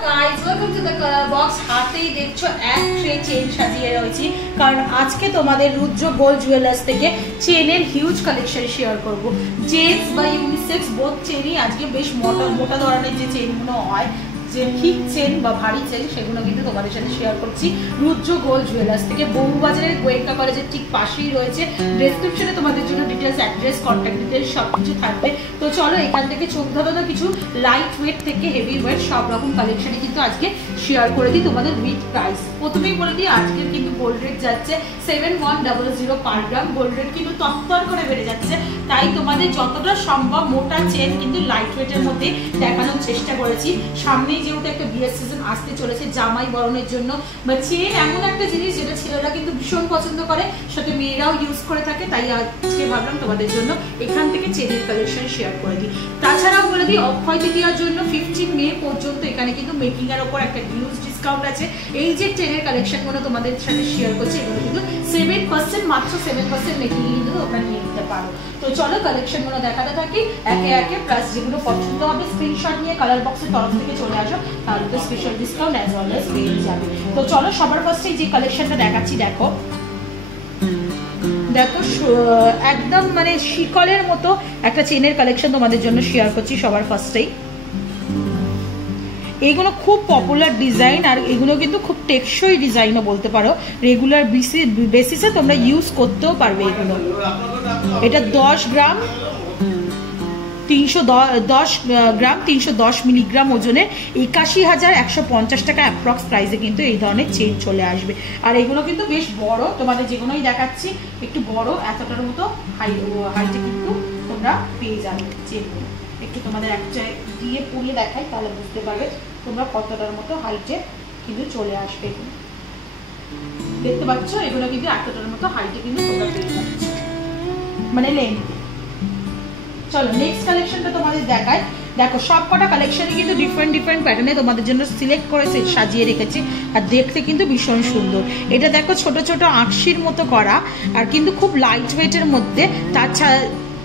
guys, welcome to the color box. হাতেই দেখছো এক ট্রে চেন সাজিয়ে রয়েছি কারণ আজকে তোমাদের রুদ্র গোল্ড জুয়েলার্স থেকে চেনের হিউজ কালেকশন শেয়ার করব। জেন্টস বা ইউনিসেক্স বোথ চেনই আজকে বেশ মোটা ধরনের যে চেনগুলো হয়, যে ঠিক চেন বা ভারী চেন, সেগুলো কিন্তু তোমাদের সাথে শেয়ার করছি রুদ্র গোল্ড জুয়েলার্স থেকে। বউবাজারের গোয়েঙ্কা কলেজের ঠিক পাশেই রয়েছে। ডেসক্রিপশনে তোমাদের জন্য ডিটেলস, অ্যাড্রেস, কন্ট্যাক্ট ডিটেলস সব কিছু থাকবে। তো চলো এখান থেকে চোখ ধাঁধানো কিছু লাইট ওয়েট থেকে হেভি ওয়েট সব রকম কালেকশনে কিন্তু আজকে শেয়ার করে দিই তোমাদের উইথ প্রাইস। প্রথমেই বলে দিই আজকের কিন্তু গোল্ড রেট যাচ্ছে 7100 পার গ্রাম। গোল্ড রেট কিন্তু তত্তর করে বেড়ে যাচ্ছে, তাই তোমাদের যতটা সম্ভব মোটা চেন কিন্তু লাইট ওয়েটের মধ্যে দেখানোর চেষ্টা করেছি। সামনে যেহেতু একটা বিয়ের সিজন আসতে চলেছে জামাই বরণের জন্য, বা চেন এমন একটা জিনিস যেটা ছেলেরা কিন্তু ভীষণ পছন্দ করে, সাথে মেয়েরাও ইউজ করে থাকে, তাই আজকে ভাবলাম তোমাদের জন্য এখান থেকে চেনের কালেকশন শেয়ার করে দিই। তাছাড়াও বলে দিই অক্ষয় তৃতীয়ার জন্য 15 মে পর্যন্ত এখানে কিন্তু মেকিং এর ওপর একটা হিউজ ডিসকাউন্ট আছে। এই যে চেনের কালেকশনগুলো তোমাদের সাথে শেয়ার করছি, এগুলো কিন্তু 7%, মাত্র 7% মেকিং কিন্তু তোমরা নিয়ে নিতে পারো। তো চলো কালেকশনগুলো দেখাতে থাকি একে একে, প্লাস যেগুলো পছন্দ হবে স্ক্রিনশট নিয়ে কালার বক্সের তরফ থেকে চলে আসো, তাহলে তো special discount as well as পেয়ে যাবে। তো চলো সবার ফার্স্টে যে কালেকশনটা দেখাচ্ছি, দেখো একদম মানে শিকলের মতো একটা চেনের কালেকশন তোমাদের জন্য শেয়ার করছি সবার ফার্স্টেই। এগুলো খুব পপুলার ডিজাইন, আর এগুলো কিন্তু খুব টেকসই ডিজাইনও বলতে পারো। রেগুলার বেসিসে তোমরা ইউজ করতেও পারবে এগুলো। এটা 10 গ্রাম 310 মিলিগ্রাম ওজনের 81,150 টাকা অ্যাপ্রক্স প্রাইসে কিন্তু এই ধরনের চেন চলে আসবে। আর এগুলো কিন্তু বেশ বড়, তোমাদের যেগুলোই দেখাচ্ছি একটু বড়, এতটার মতো হাইটে কিন্তু তোমরা পেয়ে যাবে চেনগুলো। একটু তোমাদের একটা দিয়ে পুড়িয়ে দেখাই, তাহলে বুঝতে পারবে তোমরা কতটার মতো হাইটে কিন্তু চলে আসবে। দেখতে পাচ্ছ এগুলো কিন্তু এতটার মতো হাইটে কিন্তু তোমরা পেয়ে যাচ্ছ, মানে লেন্থে। চলো নেক্সট কালেকশনটা তোমাদের দেখাই। দেখো সব কটা কালেকশনে কিন্তু ডিফারেন্ট প্যাটার্নে তোমাদের জন্য সিলেক্ট করে সাজিয়ে রেখেছি, আর দেখতে কিন্তু ভীষণ সুন্দর। এটা দেখো ছোট ছোট আঁকশির মতো করা, আর কিন্তু খুব লাইট ওয়েটের মধ্যে। তাছাড়া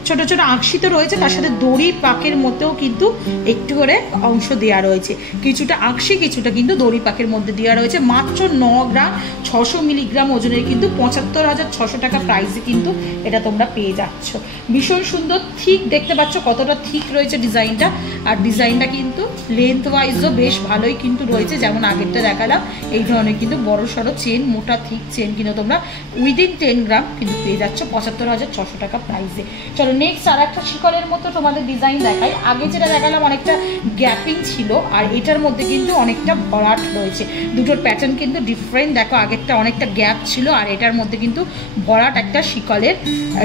ছোট ছোট আঁকশি তো রয়েছে, তার সাথে দড়ি পাকের মধ্যেও কিন্তু একটু করে অংশ দেওয়া রয়েছে। কিছুটা আঁকশি, কিছুটা কিন্তু দড়ি পাকের মধ্যে দেওয়া রয়েছে। মাত্র 9 গ্রাম 600 মিলিগ্রাম ওজনের কিন্তু 75,600 টাকা প্রাইসে কিন্তু এটা তোমরা পেয়ে যাচ্ছ। ভীষণ সুন্দর, ঠিক দেখতে পাচ্ছ কতটা ঠিক রয়েছে ডিজাইনটা। আর ডিজাইনটা কিন্তু লেন্থ ওয়াইজও বেশ ভালোই কিন্তু রয়েছে, যেমন আগেরটা দেখালাম। এই ধরনের কিন্তু বড় সড়ো চেন, মোটা থিক চেন কিন্তু তোমরা উইদিন 10 গ্রাম কিন্তু পেয়ে যাচ্ছ 75,600 টাকা প্রাইসে। চলো নেক্সট আর একটা শিকলের মতো তোমাদের ডিজাইন দেখাই। আগে যেটা দেখালাম অনেকটা গ্যাপিং ছিল, আর এটার মধ্যে কিন্তু অনেকটা ভরাট রয়েছে। দুটোর প্যাটার্ন কিন্তু ডিফারেন্ট। দেখো আগেরটা অনেকটা গ্যাপ ছিল, আর এটার মধ্যে কিন্তু ভরাট একটা শিকলের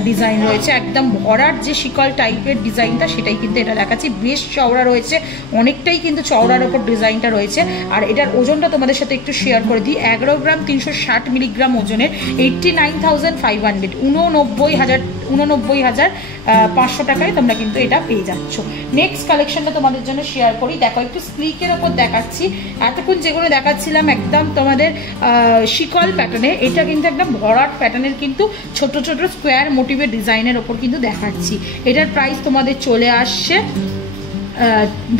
ডিজাইন রয়েছে। একদম ভরাট যে শিকল টাইপের ডিজাইনটা, সেটাই কিন্তু এটা দেখাচ্ছি। বেশ চওড়া রয়েছে, অনেকটাই কিন্তু চওড়ার ওপর ডিজাইনটা রয়েছে। আর এটার ওজনটা তোমাদের সাথে একটু শেয়ার করে দিই। 11 গ্রাম 360 মিলিগ্রাম ওজনের 89,500, 89,500 টাকায় তোমরা কিন্তু এটা পেয়ে যাচ্ছ। নেক্সট কালেকশনটা তোমাদের জন্য শেয়ার করি। দেখো একটু স্লিকের ওপর দেখাচ্ছি। এতক্ষণ যেগুলো দেখাচ্ছিলাম একদম তোমাদের শিকল প্যাটার্নে, এটা কিন্তু একদম ভরাট প্যাটার্নের কিন্তু ছোট ছোট স্কোয়ার মোটিভের ডিজাইনের ওপর কিন্তু দেখাচ্ছি। এটার প্রাইস তোমাদের চলে আসছে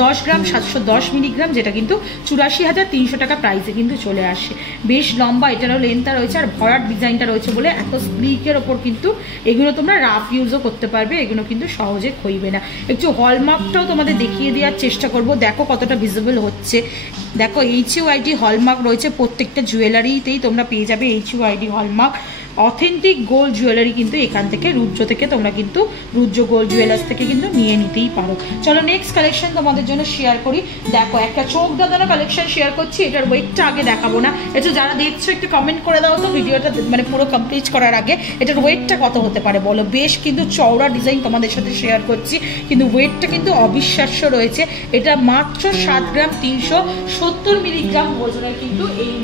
10 গ্রাম 710 মিলিগ্রাম, যেটা কিন্তু 84,300 টাকা প্রাইসে কিন্তু চলে আসে। বেশ লম্বা এটারও লেন্থটা রয়েছে, আর ভরাট ডিজাইনটা রয়েছে বলে এত স্লিকের ওপর কিন্তু এগুলো তোমরা রাফ ইউজও করতে পারবে, এগুলো কিন্তু সহজে ক্ষইবে না। একটু হলমার্কটাও তোমাদের দেখিয়ে দেওয়ার চেষ্টা করব, দেখো কতটা ভিজিবল হচ্ছে। দেখো HUID হলমার্ক রয়েছে, প্রত্যেকটা জুয়েলারিতেই তোমরা পেয়ে যাবে HUID hallmark. Authentic gold jewellery কিন্তু এখান থেকে রুদ্র থেকে তোমরা কিন্তু রুদ্র গোল্ড জুয়েলার্স থেকে কিন্তু নিয়ে নিতেই পারো। চলো নেক্সট কালেকশন তোমাদের জন্য শেয়ার করি। দেখো একটা চোখ ধাঁধানো কালেকশন শেয়ার করছি। এটার ওয়েটটা আগে দেখাবো না, এটা যারা দেখছো একটু কমেন্ট করে দাও তো ভিডিওটা মানে পুরো কমপ্লিট করার আগে, এটার ওয়েটটা কত হতে পারে বলো। বেশ কিন্তু চওড়া ডিজাইন তোমাদের সাথে শেয়ার করছি, কিন্তু ওয়েটটা কিন্তু অবিশ্বাস্য রয়েছে। এটা মাত্র 7 গ্রাম 370 মিলিগ্রাম ওজনের কিন্তু এই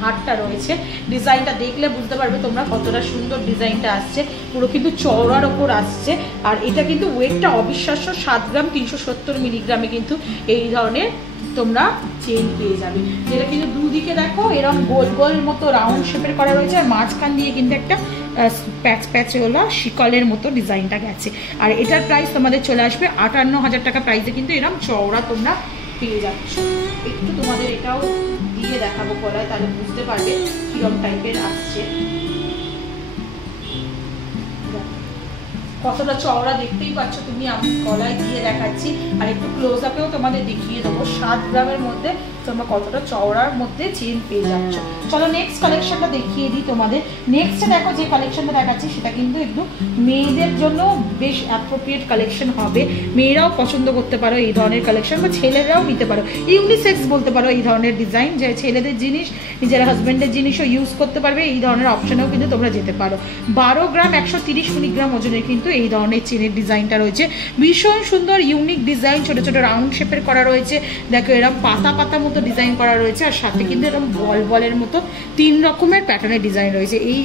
হারটা রয়েছে। ডিজাইনটা দেখলে বুঝতে পারবে তোমরা কতটা সুন্দর ডিজাইনটা আসছে, পুরো কিন্তু চওড়ার ওপর আসছে। আর এটা কিন্তু ওয়েটটা অবিশ্বাস্য, 7 গ্রাম 370 মিলিগ্রামে কিন্তু এই ধরনের তোমরা চেন পেয়ে যাবে, যেটা কিন্তু দুদিকে দেখো এরকম গোল গোল মতো রাউন্ড শেপের করা রয়েছে, আর মাঝখান দিয়ে কিন্তু একটা প্যাচ প্যাচওয়ালা শিকলের মতো ডিজাইনটা গেছে। আর এটার প্রাইস তোমাদের চলে আসবে 58,000 টাকা প্রাইসে কিন্তু এরকম চওড়া তোমরা পেয়ে যাচ্ছ। একটু তোমাদের এটাও দিয়ে দেখাবো গলায়, তাহলে বুঝতে পারবে কিরকম টাইপের আসছে। কতটা চওড়া দেখতেই পাচ্ছ তুমি, আমি গলায় দিয়ে দেখাচ্ছি আর একটু ক্লোজ আপেও তোমাদের দেখিয়ে দেবো 7 গ্রামের মধ্যে তোমরা কতটা চওড়ার মধ্যে চেন পেয়ে যাচ্ছ। চলো নেক্সট কালেকশনটা দেখিয়ে দিই তোমাদের। নেক্সটে দেখো যে কালেকশনটা দেখাচ্ছি সেটা কিন্তু একটু মেয়েদের জন্য বেশ অ্যাপ্রোপ্রিয়েট কালেকশন হবে, মেয়েরাও পছন্দ করতে পারো এই ধরনের কালেকশন, বা ছেলেরাও নিতে পারো, ইউনিসেক্স বলতে পারো এই ধরনের ডিজাইন, যে ছেলেদের জিনিস নিজের হাজব্যান্ডের জিনিসও ইউজ করতে পারবে, এই ধরনের অপশনেও কিন্তু তোমরা যেতে পারো। 12 গ্রাম 130 মিলিগ্রাম ওজনের কিন্তু এই ধরনের চেনের ডিজাইনটা রয়েছে, ভীষণ সুন্দর ইউনিক ডিজাইন, ছোট ছোট রাউন্ড শেপের করা রয়েছে। দেখো এরকম পাতা পাতা মতো ডিজাইন করা রয়েছে, আর সাথে কিন্তু এরকম বল বলের মতো 3 রকমের প্যাটার্নের ডিজাইন রয়েছে, এই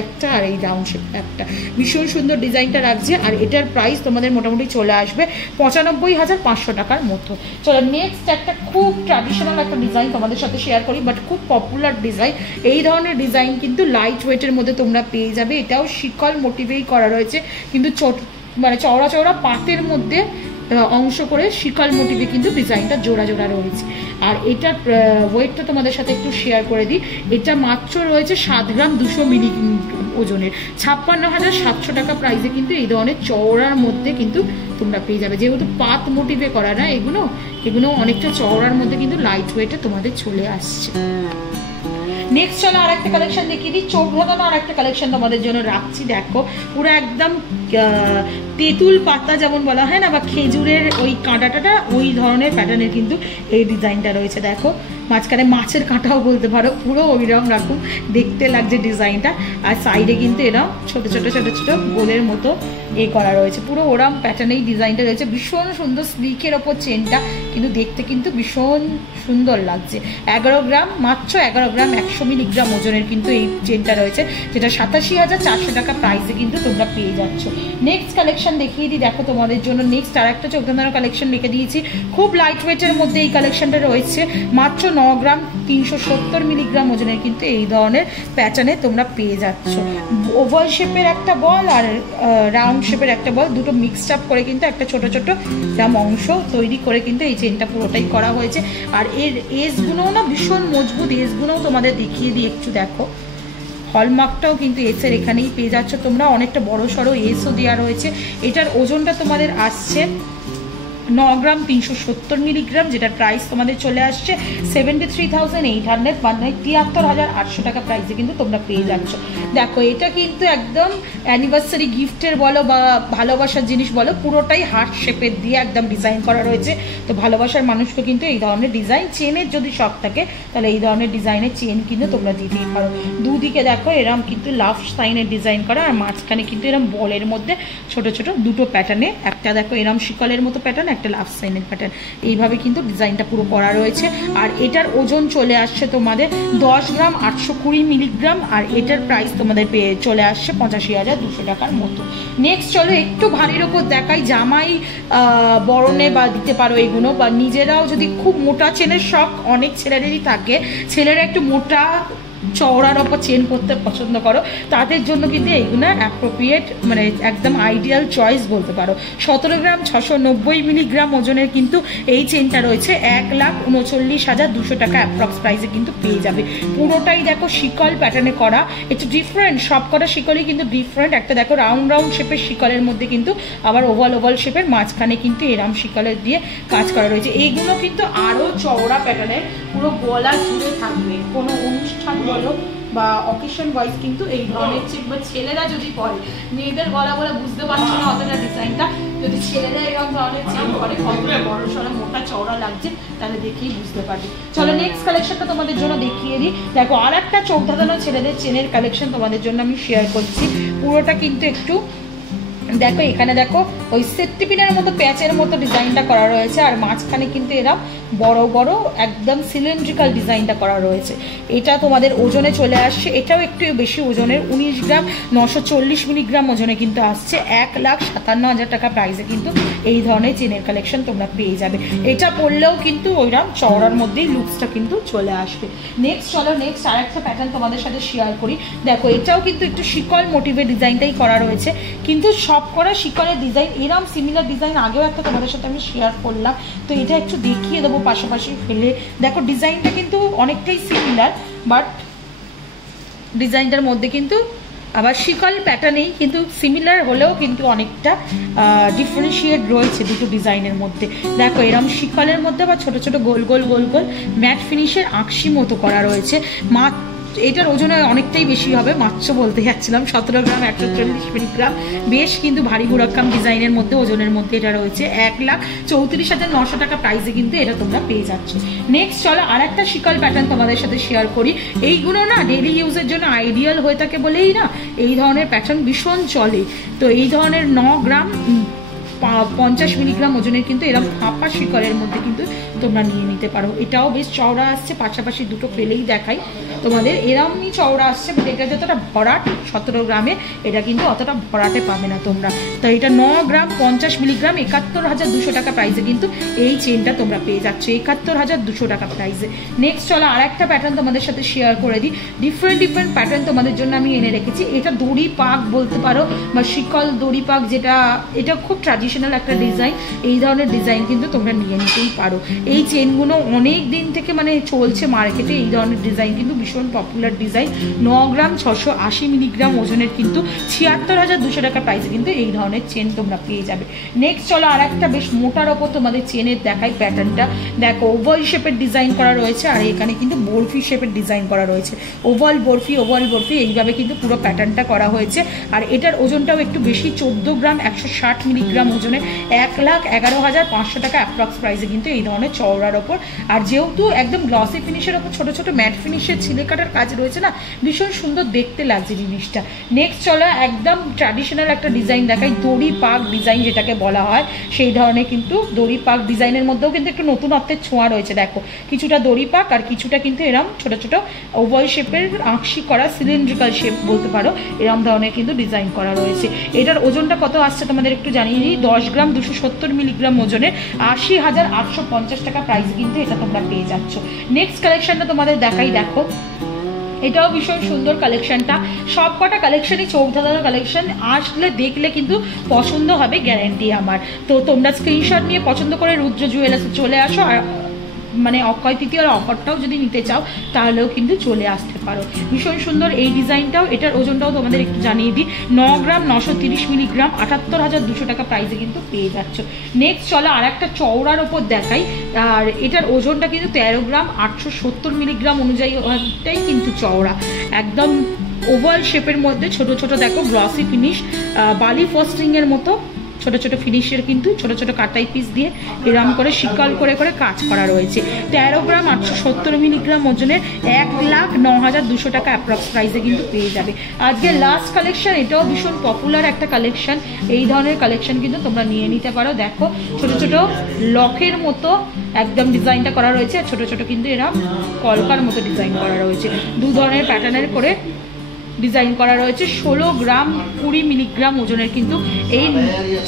একটা আর এই রাউন্ড শেপ একটা, ভীষণ সুন্দর ডিজাইনটা রাখছে। আর এটার প্রাইস তোমাদের মোটামুটি চলে আসবে 95,500 টাকার মতো। চলো নেক্সট একটা খুব ট্র্যাডিশনাল একটা ডিজাইন তোমাদের সাথে শেয়ার করি, বাট খুব পপুলার ডিজাইন। এই ধরনের ডিজাইন কিন্তু লাইট ওয়েটের মধ্যে তোমরা পেয়ে যাবে, এটাও শিকল মোটিভেই করা রয়েছে, কিন্তু মানে চওড়া চওড়া পাতের মধ্যে অংশ করে শিকল মোটিভে কিন্তু ডিজাইনটা জোড়া জোড়া রয়েছে। আর এটার ওয়েটটা তোমাদের সাথে একটু শেয়ার করে দিই, এটা মাত্র রয়েছে 7 গ্রাম 200 মিলি ওজনের, 56,700 টাকা প্রাইসে কিন্তু এই ধরনের চওড়ার মধ্যে কিন্তু তোমরা পেয়ে যাবে। যেহেতু পাত মোটিভে করা না এগুলো অনেকটা চওড়ার মধ্যে কিন্তু লাইট ওয়েটে তোমাদের চলে আসছে। নেক্সট চলো আর একটা কালেকশন দেখিয়ে দিই, চোখ ধাঁধানো আর একটা কালেকশন তোমাদের জন্য রাখছি। দেখো পুরো একদম তেঁতুল পাতা যেমন বলা হয় না, বা খেজুরের ওই কাঁটাটা, ওই ধরনের প্যাটার্নের কিন্তু এই ডিজাইনটা রয়েছে। দেখো মাঝখানে মাছের কাঁটাও বলতে পারো, পুরো ওইরকম রাখুন দেখতে লাগছে ডিজাইনটা। আর সাইডে কিন্তু এরকম ছোট ছোট ছোট ছোট গোলের মতো করা রয়েছে, পুরো ওরম প্যাটার্নেই ডিজাইনটা রয়েছে, ভীষণ সুন্দর স্লিকের ওপর চেনটা কিন্তু দেখতে কিন্তু ভীষণ সুন্দর লাগছে। 11 গ্রাম মাত্র 11 গ্রাম 100 মিলিগ্রাম ওজনের কিন্তু এই চেনটা রয়েছে, যেটা 87,400 টাকা প্রাইসে কিন্তু তোমরা পেয়ে যাচ্ছ। নেক্সট কালেকশন দেখিয়ে দিই, দেখো তোমাদের জন্য নেক্সট আর একটা চোখ ধাঁধানো কালেকশন রেখে দিয়েছি, খুব লাইট ওয়েটের মধ্যে এই কালেকশনটা রয়েছে, মাত্র 9 গ্রাম 370 মিলিগ্রাম ওজনের কিন্তু এই ধরনের প্যাটার্নে তোমরা পেয়ে যাচ্ছ। ওভাল শেপের একটা বল আর রাউন্ড শেপের একটা বল, দুটো মিক্সড আপ করে কিন্তু একটা ছোট ছোট জাম অংশ তৈরি করে কিন্তু এই চেনটা পুরোটাই করা হয়েছে। আর এর এজগুলোও না ভীষণ মজবুত, এজগুলোও তোমাদের দেখিয়ে দিই একটু। দেখো হলমার্কটাও কিন্তু এসের এখানেই পেয়ে যাচ্ছ তোমরা, অনেকটা বড় সড়ো এসও দেওয়া রয়েছে। এটার ওজনটা তোমাদের আসছে 9 গ্রাম 370 মিলিগ্রাম, যেটার প্রাইস তোমাদের চলে আসছে 73,800, মানে 73,800 টাকা প্রাইসে কিন্তু তোমরা পেয়ে যাচ্ছ। দেখো এটা কিন্তু একদম অ্যানিভার্সারি গিফটের বলো বা ভালোবাসার জিনিস বলো, পুরোটাই হার্ট শেপের দিয়ে একদম ডিজাইন করা রয়েছে। তো ভালোবাসার মানুষকে কিন্তু এই ধরনের ডিজাইন, চেনের যদি শখ থাকে তাহলে এই ধরনের ডিজাইনের চেন কিন্তু তোমরা দিতেই পারো। দুদিকে দেখো এরম কিন্তু লাভ সাইনের ডিজাইন করা, আর মাঝখানে কিন্তু এরম বলের মধ্যে ছোট ছোট দুটো প্যাটার্নে, একটা দেখো এরম শিকলের মতো প্যাটার্ন, একটা লাভ সাইনের প্যাটার্ন, এইভাবে কিন্তু ডিজাইনটা পুরো করা রয়েছে। আর এটার ওজন চলে আসছে তোমাদের 10 গ্রাম 820 মিলিগ্রাম, আর এটার প্রাইস তোমাদের পেয়ে চলে আসছে 85,200 টাকার মতো। নেক্সট চলো একটু ভারীর ওপর দেখাই, জামাই বরণে বা দিতে পারো এগুলো, বা নিজেরাও যদি খুব মোটা চেনের শখ অনেক ছেলেদেরই থাকে, ছেলেরা একটু মোটা চওড়ার ওপর চেন করতে পছন্দ করো, তাদের জন্য কিন্তু এইগুলো অ্যাপ্রোপ্রিয়েট, মানে একদম আইডিয়াল চয়েস বলতে পারো। 17 গ্রাম 690 মিলিগ্রাম ওজনের কিন্তু এই চেনটা রয়েছে 1,39,200 টাকা অ্যাপ্রক্স প্রাইসে কিন্তু পেয়ে যাবে। পুরোটাই দেখো শিকল প্যাটার্নে করা, একটু ডিফারেন্ট, সব কটা শিকলই কিন্তু ডিফারেন্ট। একটা দেখো রাউন্ড রাউন্ড শেপের শিকলের মধ্যে কিন্তু আবার ওভাল ওভাল শেপের মাঝখানে কিন্তু এরাম শিকলের দিয়ে কাজ করা রয়েছে। এইগুলো কিন্তু আরও চওড়া প্যাটার্নের, পুরো গলা জুড়ে থাকবে, কোনো অনুষ্ঠান বলো বা অকেশন ওয়াইজ কিন্তু এই ধরনের চেন, বা ছেলেরা যদি পরে, মেয়েদের গলা বলে বুঝতে পারছো না অতটা ডিজাইনটা, যদি ছেলেরা এরকম ধরনের চেন করে কতটা বড় সড়ো মোটা চওড়া লাগছে তাহলে দেখেই বুঝতে পারবে। চলো নেক্সট কালেকশনটা তোমাদের জন্য দেখিয়ে দিই। দেখো আর একটা চোখ ধাঁধানো ছেলেদের চেনের কালেকশন তোমাদের জন্য আমি শেয়ার করছি, পুরোটা কিন্তু একটু দেখো এখানে দেখো ওই সেফটি পিনের মতো প্যাচের মতো ডিজাইনটা করা রয়েছে, আর মাঝখানে কিন্তু এরা বড় বড় একদম সিলিন্ড্রিক্যাল ডিজাইনটা করা রয়েছে। এটা তোমাদের ওজনে চলে আসছে, এটাও একটু বেশি ওজনের, 19 গ্রাম 940 মিলিগ্রাম ওজনে কিন্তু আসছে, 1,57,000 টাকা প্রাইসে কিন্তু এই ধরনের চেনের কালেকশন তোমরা পেয়ে যাবে। এটা পরলেও কিন্তু ওইরকম চওড়ার মধ্যেই লুকসটা কিন্তু চলে আসবে। নেক্সট চলো নেক্সট আর একটা প্যাটার্ন তোমাদের সাথে শেয়ার করি। দেখো এটাও কিন্তু একটু শিকল মোটিভের ডিজাইনটাই করা রয়েছে, কিন্তু সব করা শিকলের ডিজাইন, এরম সিমিলার ডিজাইন আগেও একটা তোমাদের সাথে আমি শেয়ার করলাম, তো এটা একটু দেখিয়ে দেবো পাশাপাশি ফেলে দেখো ডিজাইনটা কিন্তু অনেকটাই সিমিলার, বাট ডিজাইনটার মধ্যে কিন্তু আবার শিকল প্যাটার্নেই কিন্তু সিমিলার হলেও কিন্তু অনেকটা ডিফারেন্সিয়েট রয়েছে দুটো ডিজাইনের মধ্যে। দেখো এরম শিকলের মধ্যে আবার ছোট ছোট গোল গোল গোল গোল ম্যাট ফিনিশের আঁকশি মতো করা রয়েছে। এটার ওজনে অনেকটাই বেশি হবে, মাত্র বলতে যাচ্ছিলাম 17 গ্রাম 140 মিলিগ্রাম, বেশ কিন্তু ভারী বুড়াক্কাম ডিজাইনের মধ্যে ওজনের মধ্যে এটা রয়েছে। 1,34,900 টাকা প্রাইসে কিন্তু এটা তোমরা পেয়ে যাচ্ছ। নেক্সট চলো আর একটা শিকল প্যাটার্ন তোমাদের সাথে শেয়ার করি। এইগুলো না ডেইলি ইউজের জন্য আইডিয়াল হয়ে থাকে বলেই না এই ধরনের প্যাটার্ন ভীষণ চলে। তো এই ধরনের 9 গ্রাম 50 মিলিগ্রাম ওজনের কিন্তু এরকম ফাঁপা শিকলের মধ্যে কিন্তু তোমরা নিয়ে নিতে পারো। এটাও বেশ চওড়া আসছে, পাশাপাশি দুটো ফেলেই দেখাই তোমাদের, এরমই চওড়া আসছে, বাট এটা যতটা ভরাট 17 গ্রামে এটা কিন্তু অতটা ভরাটে পাবে না তোমরা। তো এটা 9 গ্রাম 50 মিলিগ্রাম 71,200 টাকা প্রাইসে কিন্তু এই চেনটা তোমরা পেয়ে যাচ্ছ 71,200 টাকা প্রাইসে। নেক্সট চলো আর একটা প্যাটার্ন তোমাদের সাথে শেয়ার করে দিই। ডিফারেন্ট প্যাটার্ন তোমাদের জন্য আমি এনে রেখেছি। এটা দড়ি পাক বলতে পারো বা শিকল দড়ি পাক, যেটা এটা খুব ট্র্যাডিশনাল একটা ডিজাইন। এই ধরনের ডিজাইন কিন্তু তোমরা নিয়ে নিতেই পারো। এই চেনগুলো অনেক দিন থেকে মানে চলছে মার্কেটে, এই ধরনের ডিজাইন কিন্তু ভীষণ পপুলার ডিজাইন। 9 গ্রাম 680 মিলিগ্রাম ওজনের কিন্তু 76,200 টাকা প্রাইসে কিন্তু এই ধরনের চেন তোমরা পেয়ে যাবে। নেক্সট চলো আর একটা বেশ মোটার ওপর তোমাদের চেনের দেখাই প্যাটার্নটা। দেখো ওভাল শেপের ডিজাইন করা রয়েছে, আর এখানে কিন্তু বরফি শেপের ডিজাইন করা রয়েছে। ওভাল বরফি এইভাবে কিন্তু পুরো প্যাটার্নটা করা হয়েছে। আর এটার ওজনটাও একটু বেশি, 14 গ্রাম 160 মিলিগ্রাম ওজনে 1,11,500 টাকা অ্যাপ্রক্স প্রাইসে কিন্তু এই ধরনের চওড়ার ওপর। আর যেহেতু একদম গ্লসি ফিনিশের ওপর ছোট ছোট ম্যাট ফিনিশের ছিলে কাটার কাজ রয়েছে না, ভীষণ সুন্দর দেখতে লাগছে জিনিসটা। নেক্সট চলো একদম ট্র্যাডিশনাল একটা ডিজাইন দেখাই, দড়ি পাক ডিজাইন যেটাকে বলা হয় সেই ধরনের কিন্তু দড়ি পাক ডিজাইনের মধ্যেও কিন্তু একটু নতুনত্বের ছোঁয়া রয়েছে। দেখো কিছুটা দড়ি পাক আর কিছুটা কিন্তু এরম ছোট ছোট ওভাল শেপের আঁকশি করা সিলিন্ড্রিক্যাল শেপ বলতে পারো, এরম ধরনের কিন্তু ডিজাইন করা রয়েছে। এটার ওজনটা কত আসছে তোমাদের একটু জানিয়ে দিই। 10 গ্রাম 270 মিলিগ্রাম ওজনে 80,850 টাকা প্রাইস কিন্তু এটা তোমরা পেয়ে যাচ্ছ। নেক্সট কালেকশনটা তোমাদের দেখাই। দেখো এটাও ভীষণ সুন্দর কালেকশনটা, সব কটা কালেকশনই চোখ ধাঁধানো কালেকশন, আসলে দেখলে কিন্তু পছন্দ হবে গ্যারেন্টি আমার। তো তোমরা স্ক্রিনশট নিয়ে পছন্দ করে রুদ্র জুয়েলার্সে চলে আসো, আর মানে অক্ষয় তৃতীয়ার অফারটাও যদি নিতে চাও তাহলেও কিন্তু চলে আসতে পারো। ভীষণ সুন্দর এই ডিজাইনটাও, এটার ওজনটাও তোমাদের একটু জানিয়ে দিই। 9 গ্রাম 930 মিলিগ্রাম 78,200 টাকা প্রাইসে কিন্তু পেয়ে যাচ্ছ। নেক্সট চলো আর একটা চওড়ার ওপর দেখাই, আর এটার ওজনটা কিন্তু 13 গ্রাম 870 মিলিগ্রাম অনুযায়ী অনেকটাই কিন্তু চওড়া, একদম ওভাল শেপের মধ্যে ছোট ছোট দেখো গ্লসি ফিনিশ বালি ফস্টিং এর মতো ছোট ছোট ফিনিশের কিন্তু ছোট ছোট কাটাই পিস দিয়ে এরম করে শিকল করে করে কাজ করা রয়েছে। 13 গ্রাম 870 মিলিগ্রাম ওজনে 1,09,200 টাকা অ্যাপ্রক্স প্রাইসে কিন্তু পেয়ে যাবে। আজকে লাস্ট কালেকশন, এটাও ভীষণ পপুলার একটা কালেকশন। এই ধরনের কালেকশন কিন্তু তোমরা নিয়ে নিতে পারো। দেখো ছোট ছোট লকের মতো একদম ডিজাইনটা করা রয়েছে, ছোট ছোট কিন্তু এরম কলকার মতো ডিজাইন করা রয়েছে। দু ধরনের প্যাটার্নের করে ডিজাইন করা রয়েছে। 16 গ্রাম 20 মিলিগ্রাম ওজনের কিন্তু এই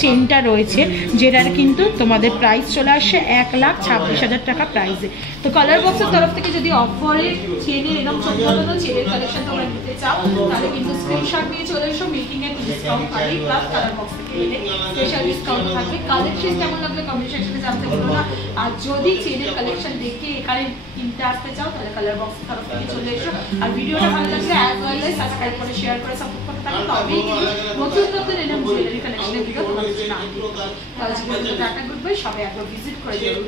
চেনটা রয়েছে, যেটার কিন্তু তোমাদের প্রাইস চলে আসছে 1,26,000 টাকা প্রাইসে। তো কালার বক্সের তরফ থেকে যদি অফারে চেনের এরকম ছোট চেনের কালেকশন তোমরা নিতে চাও তাহলে কিন্তু স্ক্রিনশট নিয়ে চলে এসো। মিটিং এ ডিসকাউন্ট থাকবে, প্লাস কালার বক্স থেকে এলে স্পেশাল ডিসকাউন্ট থাকবে। কালেকশন কেমন লাগলে কমেন্ট সেকশনে জানতে ভুলো না। আর যদি চেনের কালেকশন দেখে এখানে কিনতে আসতে চাও তাহলে কালার বক্সের তরফ থেকে চলে এসো। আর ভিডিওটা ভালো লাগলে অ্যাজ ওয়েল এজ সাবস্ক্রাইব করে শেয়ার করে সাপোর্ট করতে থাকো, তবেই কিন্তু নতুন নতুন এরকম জুয়েলারি কালেকশনের ভিডিও তোমাদের জন্য আনতে পারবো। তাহলে টাটা গুড বাই, সবাই একবার ভিজিট করে যাবে।